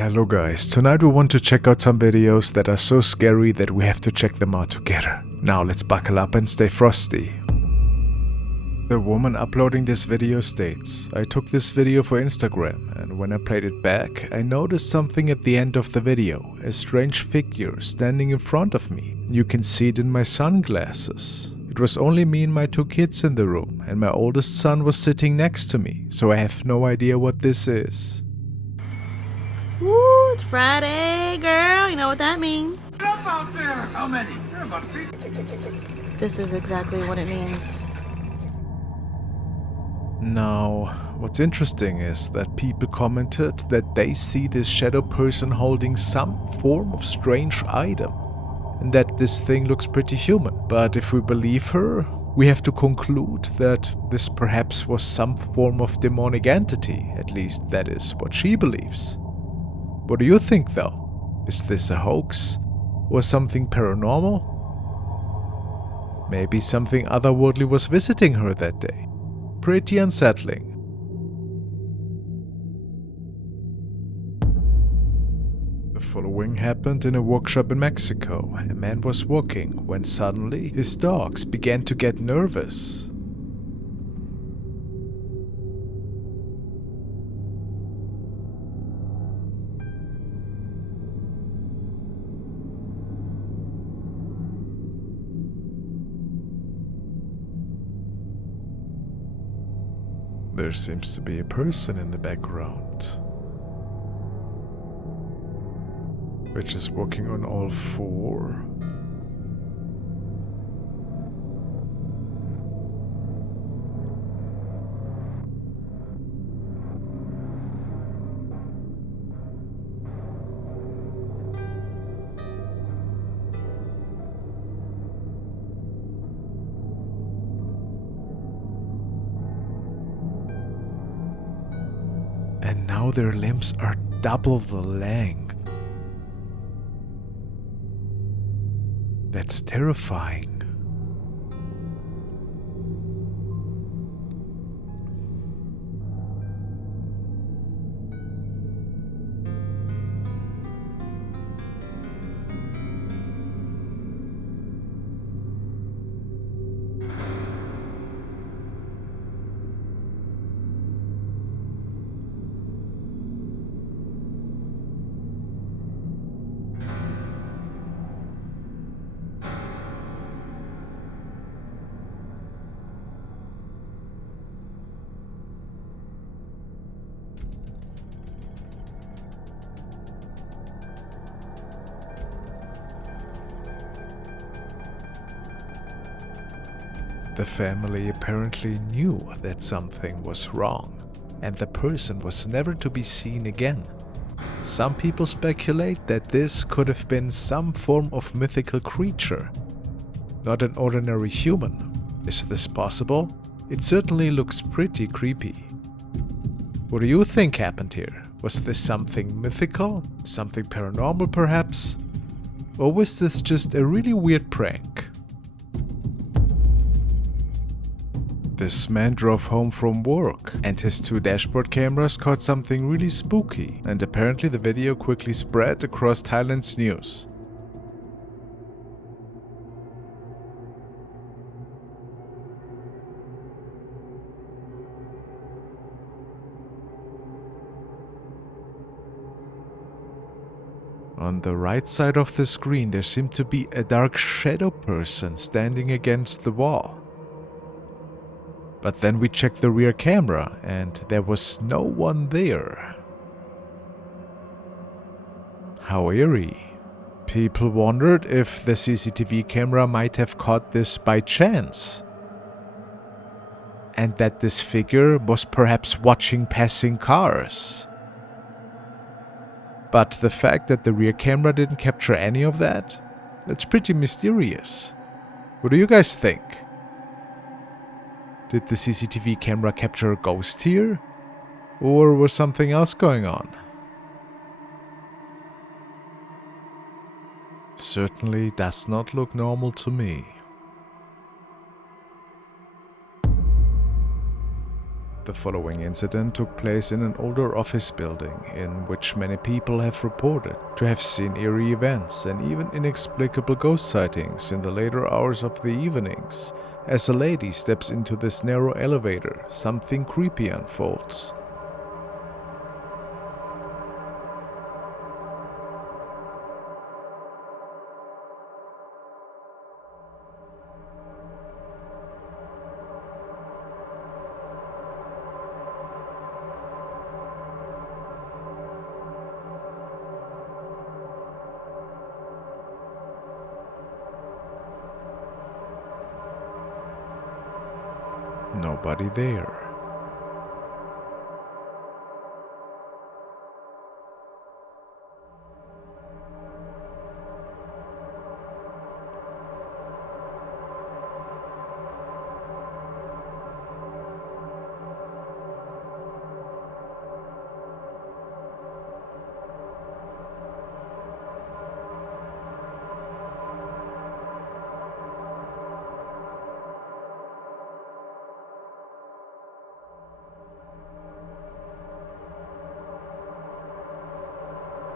Hello guys, tonight we want to check out some videos that are so scary that we have to check them out together. Now let's buckle up and stay frosty. The woman uploading this video states, I took this video for Instagram and when I played it back, I noticed something at the end of the video, a strange figure standing in front of me. You can see it in my sunglasses. It was only me and my two kids in the room and my oldest son was sitting next to me, so I have no idea what this is. Woo, it's Friday, girl. You know what that means. Jump out there! How many? There must be. This is exactly what it means. Now, what's interesting is that people commented that they see this shadow person holding some form of strange item, and that this thing looks pretty human. But if we believe her, we have to conclude that this perhaps was some form of demonic entity, at least that is what she believes. What do you think though? Is this a hoax? Or something paranormal? Maybe something otherworldly was visiting her that day. Pretty unsettling. The following happened in a workshop in Mexico. A man was walking when suddenly his dogs began to get nervous. There seems to be a person in the background, which is walking on all four. And now their limbs are double the length. That's terrifying. The family apparently knew that something was wrong, and the person was never to be seen again. Some people speculate that this could have been some form of mythical creature, not an ordinary human. Is this possible? It certainly looks pretty creepy. What do you think happened here? Was this something mythical? Something paranormal perhaps? Or was this just a really weird prank? This man drove home from work and his two dashboard cameras caught something really spooky, and apparently the video quickly spread across Thailand's news. On the right side of the screen there seemed to be a dark shadow person standing against the wall. But then we checked the rear camera and there was no one there. How eerie. People wondered if the CCTV camera might have caught this by chance, and that this figure was perhaps watching passing cars. But the fact that the rear camera didn't capture any of that, that's pretty mysterious. What do you guys think? Did the CCTV camera capture a ghost here? Or was something else going on? Certainly does not look normal to me. The following incident took place in an older office building in which many people have reported to have seen eerie events and even inexplicable ghost sightings in the later hours of the evenings. As a lady steps into this narrow elevator, something creepy unfolds. Nobody there.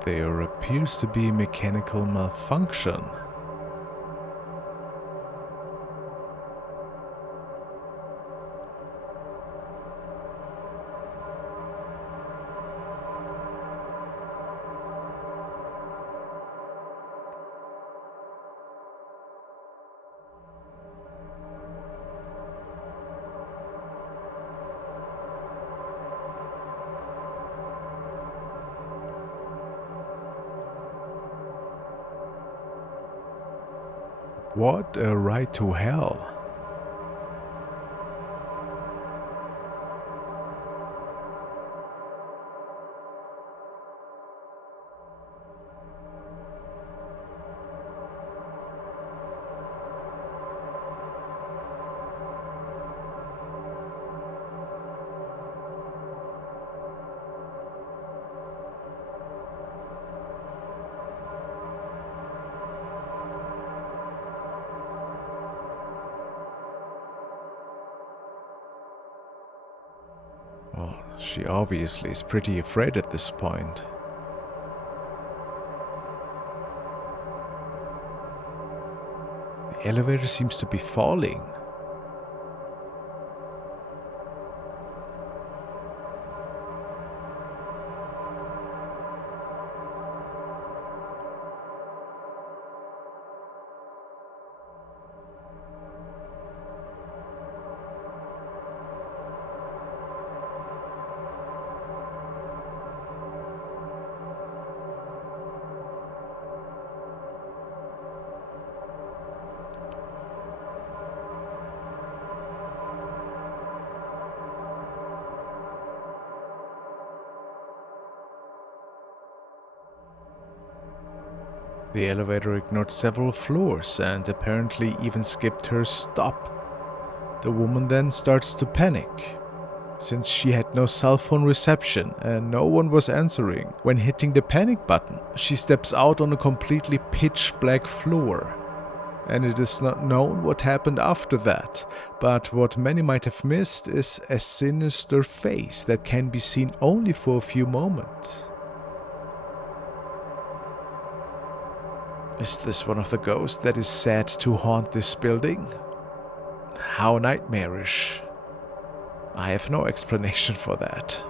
There appears to be mechanical malfunction. What a ride to hell. Well, she obviously is pretty afraid at this point. The elevator seems to be falling. The elevator ignored several floors and apparently even skipped her stop. The woman then starts to panic, since she had no cell phone reception and no one was answering. When hitting the panic button, she steps out on a completely pitch black floor. And it is not known what happened after that, but what many might have missed is a sinister face that can be seen only for a few moments. Is this one of the ghosts that is said to haunt this building? How nightmarish. I have no explanation for that.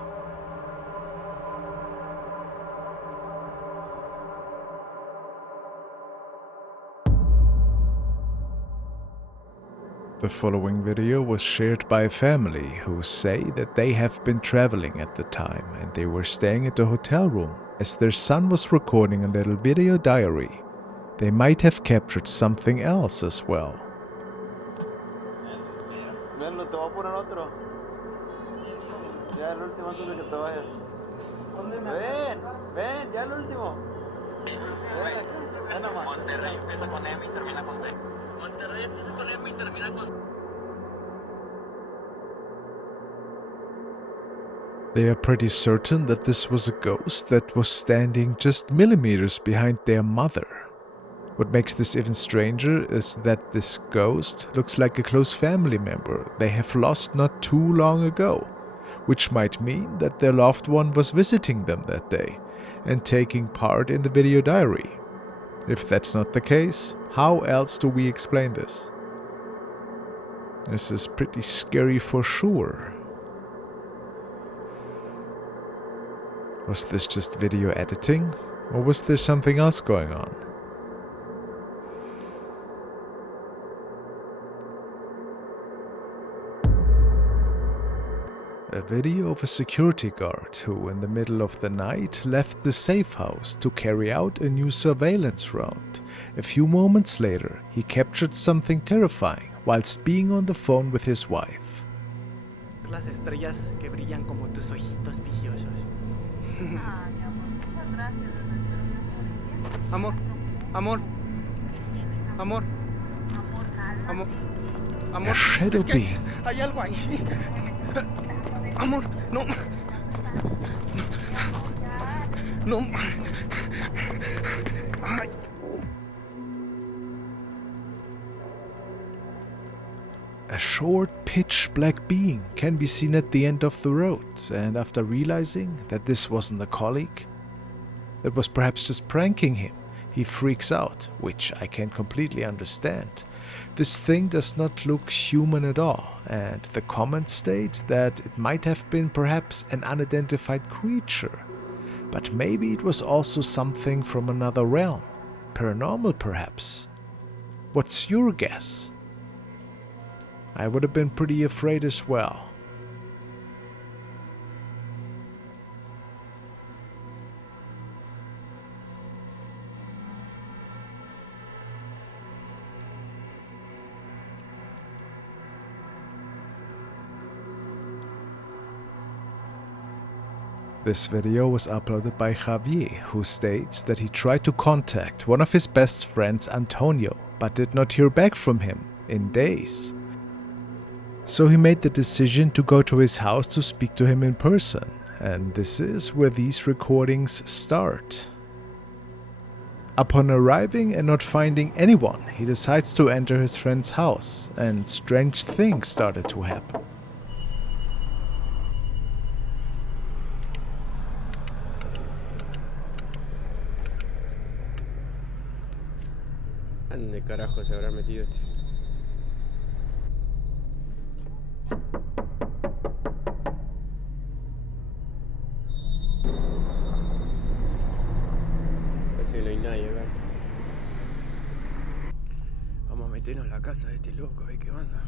The following video was shared by a family who say that they have been traveling at the time and they were staying at the hotel room as their son was recording a little video diary. They might have captured something else as well. They are pretty certain that this was a ghost that was standing just millimeters behind their mother. What makes this even stranger is that this ghost looks like a close family member they have lost not too long ago, which might mean that their loved one was visiting them that day and taking part in the video diary. If that's not the case, how else do we explain this? This is pretty scary for sure. Was this just video editing, or was there something else going on? A video of a security guard who, in the middle of the night, left the safe house to carry out a new surveillance round. A few moments later, he captured something terrifying whilst being on the phone with his wife. Las estrellas que brillan como tus ojitos viciosos. Amor, amor, amor, amor, amor. A shadow being. Hay algo ahí. Amor, no. No. Ay. A short, pitch-black being can be seen at the end of the road, and after realizing that this wasn't a colleague, that was perhaps just pranking him, he freaks out, which I can completely understand. This thing does not look human at all, and the comments state that it might have been perhaps an unidentified creature, but maybe it was also something from another realm, paranormal perhaps. What's your guess? I would have been pretty afraid as well. This video was uploaded by Javier, who states that he tried to contact one of his best friends, Antonio, but did not hear back from him in days. So he made the decision to go to his house to speak to him in person, and this is where these recordings start. Upon arriving and not finding anyone, he decides to enter his friend's house, and strange things started to happen. ¿Dónde carajo se habrá metido este? Parece que no hay nadie acá. Vamos a meternos en la casa de este loco, a ver qué onda.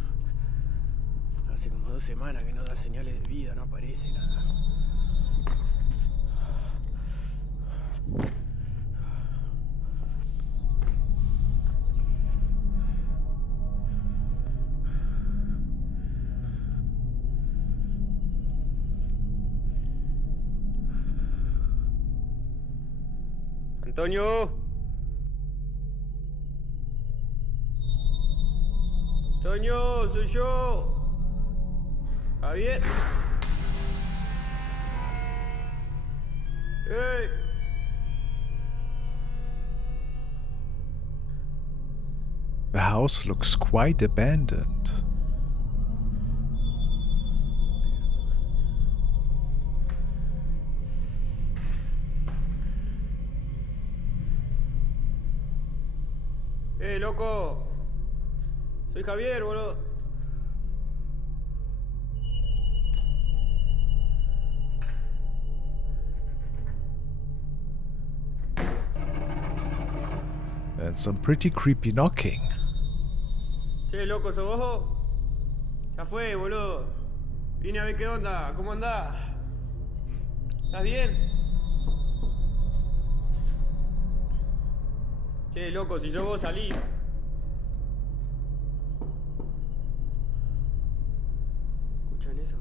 Hace como 2 semanas que no da señales de vida, no aparece nada. ¡Antonio! ¡Antonio, soy yo! ¡Javier! ¡Hey! The house looks quite abandoned. Loco! Soy Javier, boludo. And some pretty creepy knocking. Che, loco, ¿sos vos? Ya fue, boludo. Vine a ver qué onda, ¿cómo andás? ¿Estás bien? Che, loco, si sos vos, salí. ¿Escuchan eso?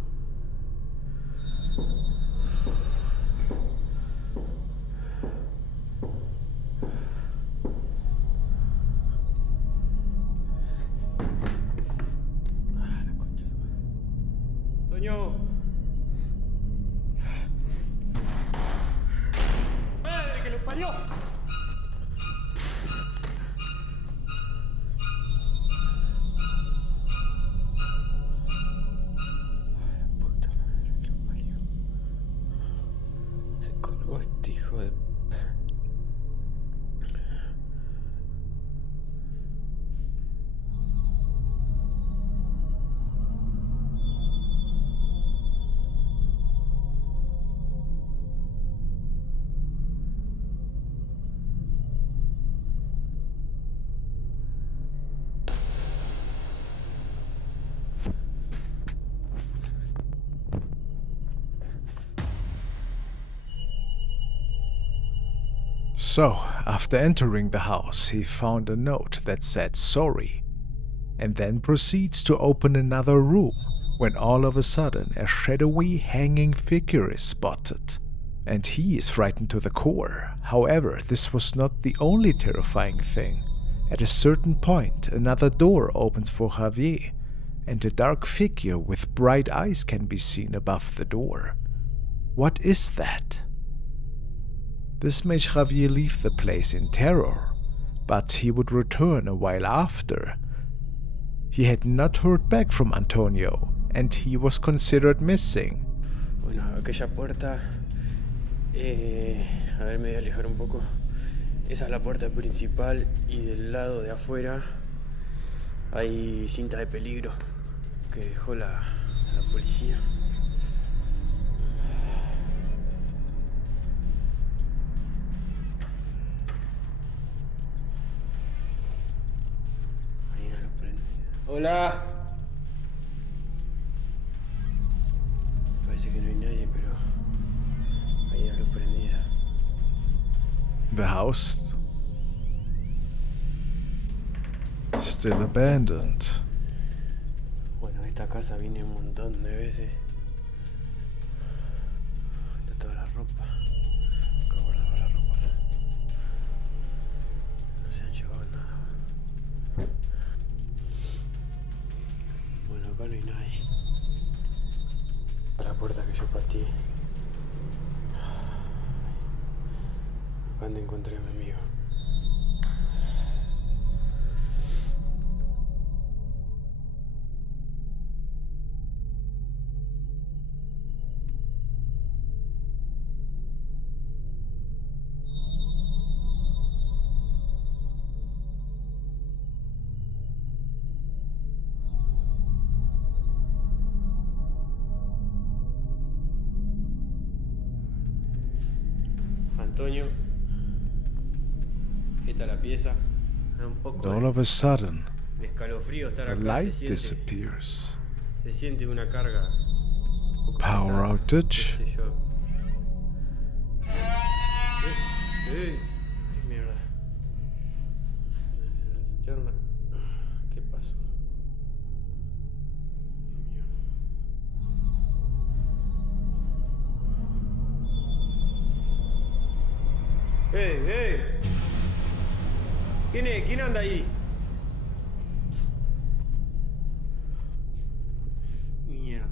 La concha de su madre. Toño. ¡Madre que lo parió! So, after entering the house, he found a note that said sorry, and then proceeds to open another room when all of a sudden a shadowy hanging figure is spotted, and he is frightened to the core. However, this was not the only terrifying thing. At a certain point, another door opens for Javier, and a dark figure with bright eyes can be seen above the door. What is that? This made Javier leave the place in terror, but he would return a while after. He had not heard back from Antonio, and he was considered missing. Bueno, aquella puerta... a ver, me voy a alejar un poco. Esa es la puerta principal y del lado de afuera hay cinta de peligro que dejó la policía. Ahí no lo prendí. ¡Hola! Parece que no hay nadie, pero ahí no lo prendida. The house still abandoned. Bueno, esta casa vine un montón de veces. Está toda la ropa. Acá guardaba la ropa. No se han llevado nada. Bueno, acá no hay nadie. La puerta que yo pateé. Acá donde encontré a mi amigo. Antonio, esta es la pieza. Da un poco All of a sudden, de escalofrío estar the acá. light disappears. Se siente una carga. Un poco Power pesada, outage. qué sé yo. ¡Qué mierda! La linterna. ¿Qué pasó? ¡Ey! ¿Quién es? ¿Quién anda ahí? Mierda.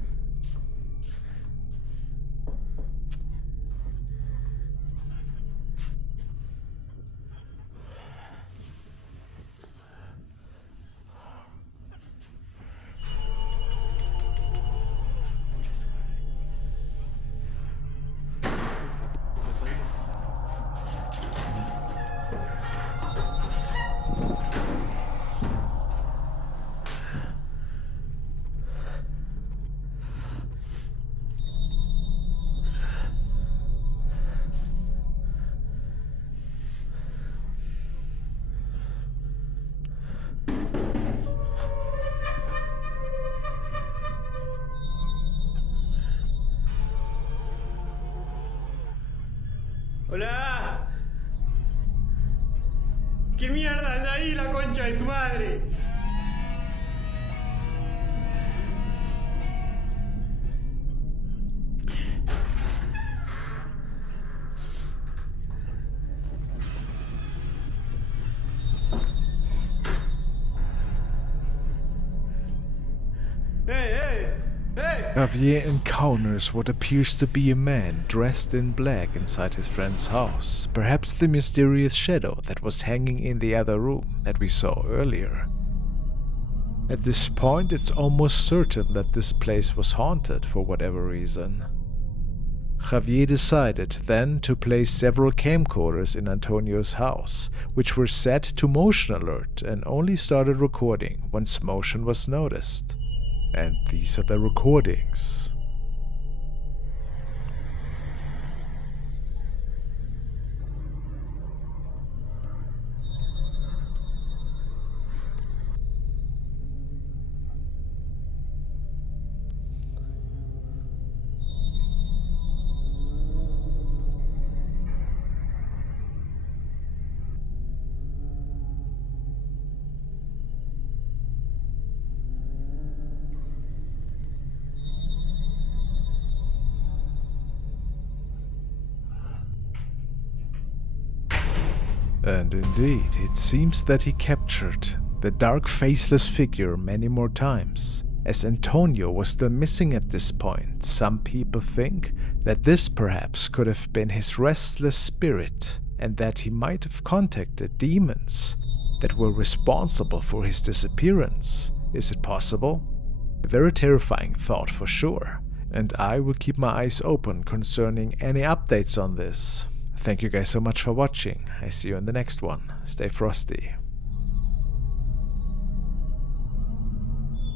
¡Hola! ¿Qué mierda anda ahí, la concha de su madre? ¡Hey! Javier encounters what appears to be a man dressed in black inside his friend's house, perhaps the mysterious shadow that was hanging in the other room that we saw earlier. At this point, it's almost certain that this place was haunted for whatever reason. Javier decided then to place several camcorders in Antonio's house, which were set to motion alert and only started recording once motion was noticed. And these are the recordings. And indeed, it seems that he captured the dark faceless figure many more times. As Antonio was still missing at this point, some people think that this perhaps could have been his restless spirit, and that he might have contacted demons that were responsible for his disappearance. Is it possible? A very terrifying thought for sure, and I will keep my eyes open concerning any updates on this. Thank you guys so much for watching. I see you in the next one. Stay frosty.